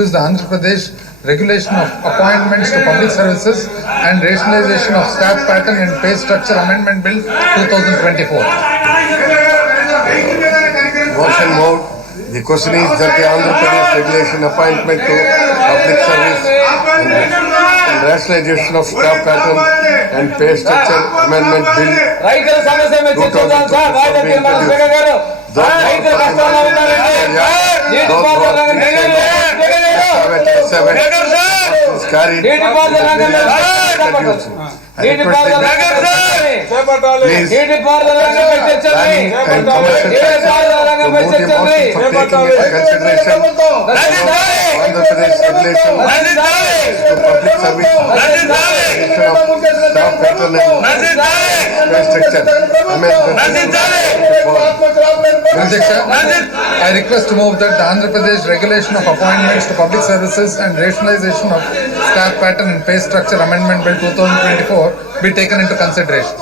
is the Andhra Pradesh Regulation of Appointments to Public Services and Rationalization of Staff Pattern and Pay Structure Amendment Bill 2024. Motion moved. The question is that the Andhra Pradesh Regulation Appointment to Public Service and Rationalization of Staff Pattern and Pay Structure Amendment Bill 2024 carried. I request to move that the Andhra Pradesh Regulation of Appointments to Public Services and Rationalization of Staff Pattern and Pay Structure Amendment Bill 2024 be taken into consideration.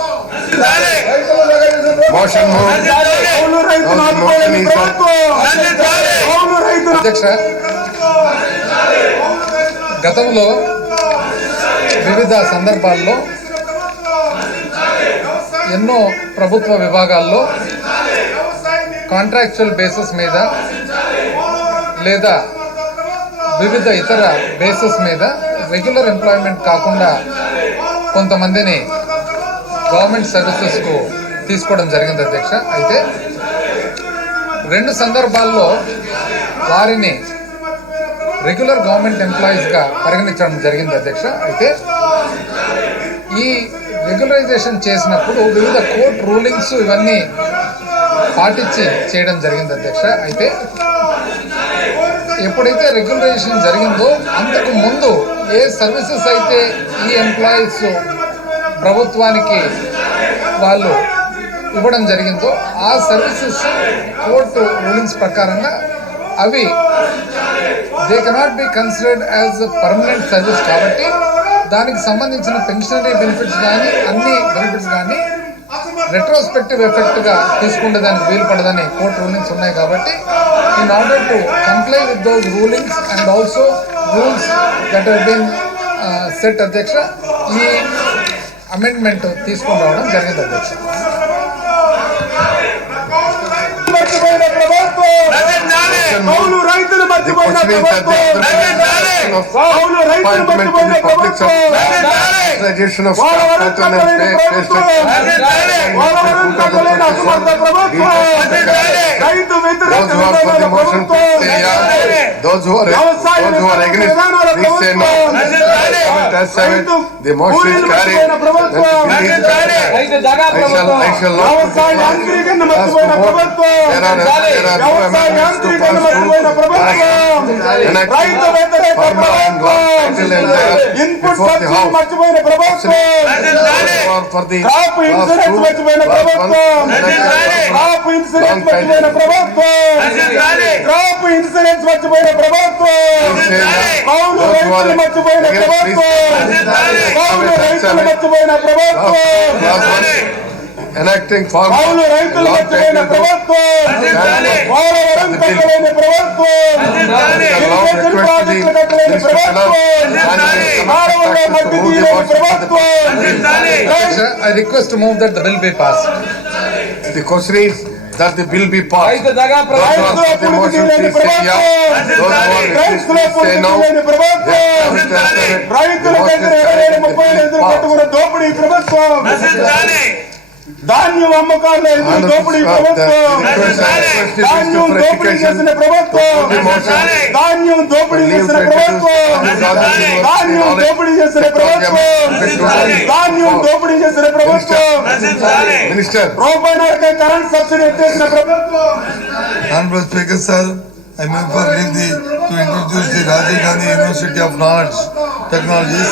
Motion moved. Motion is అధ్యక్ష, గతంలో వివిధ సందర్భాల్లో ఎన్నో ప్రభుత్వ విభాగాల్లో contractual basis మీద లేదా వివిధ ఇతర బేసిస్ మీద రెగ్యులర్ ఎంప్లాయ్మెంట్ కాకుండా కొంతమందిని గవర్నమెంట్ సర్వీసెస్కు తీసుకోవడం జరిగింది అధ్యక్ష. అయితే రెండు సందర్భాల్లో వారిని రెగ్యులర్ గవర్నమెంట్ ఎంప్లాయీస్గా పరిగణించడం జరిగింది అధ్యక్ష. అయితే ఈ రెగ్యులరైజేషన్ చేసినప్పుడు వివిధ కోర్టు రూలింగ్స్ ఇవన్నీ పాటించి చేయడం జరిగింది అధ్యక్ష. అయితే ఎప్పుడైతే రెగ్యులరైజేషన్ జరిగిందో అంతకు ముందు ఏ సర్వీసెస్ అయితే ఈ ఎంప్లాయీస్ ప్రభుత్వానికి వాళ్ళు ఇవ్వడం జరిగిందో ఆ సర్వీసెస్ కోర్టు రూలింగ్స్ ప్రకారంగా అవి they cannot be considered as permanent service కాబట్టి దానికి సంబంధించిన పెన్షనరీ బెనిఫిట్స్ కానీ అన్ని బెనిఫిట్స్ కానీ రెట్రోస్పెక్టివ్ ఎఫెక్ట్గా తీసుకుంటే దానికి వీలు పడదని కోర్టు రూలింగ్స్ ఉన్నాయి కాబట్టి in order to comply with those rulings and also rules that have been set అధ్యక్ష ఈ అమెండ్మెంట్ తీసుకొని రావడం జరిగింది అధ్యక్ష. Those who are against, please say no. The motion is carried. I shall not enacting కౌలు రైతులు మర్చిపోయిన ప్రభుత్వం, పోలవరం కట్టలేని ప్రభుత్వం, ఇరిగేషన్ ప్రాజెక్టులు కట్టలేని ప్రభుత్వం, మానవుల మట్టి తీయలేని ప్రభుత్వం. I request to move that the bill be passed. The question is that the bill be passed. రైతుల పురుగు తీయలేని ప్రభుత్వం, రైతుల పురుగు తీయలేని ప్రభుత్వం, రైతుల దగ్గర 25 పట్టుకున్న దోపిడీ ప్రభుత్వం, ధాన్యం అమ్మకాల్లో దోపిడీ ప్రభుత్వం, ధాన్యం దోపిడీ చేసిన ప్రభుత్వం, ధాన్యం దోపిడీ చేసిన ప్రభుత్వం, ధాన్యం దోపిడీ చేసిన ప్రభుత్వం, ధాన్యం దోపిడీ చేసిన ప్రభుత్వం, రూపాయలకే కరెంట్ సబ్సిడీ ఎత్తేసిన ప్రభుత్వం. Honorable Speaker, sir, I move for to introduce the Rajiv Gandhi University of Knowledge Technologies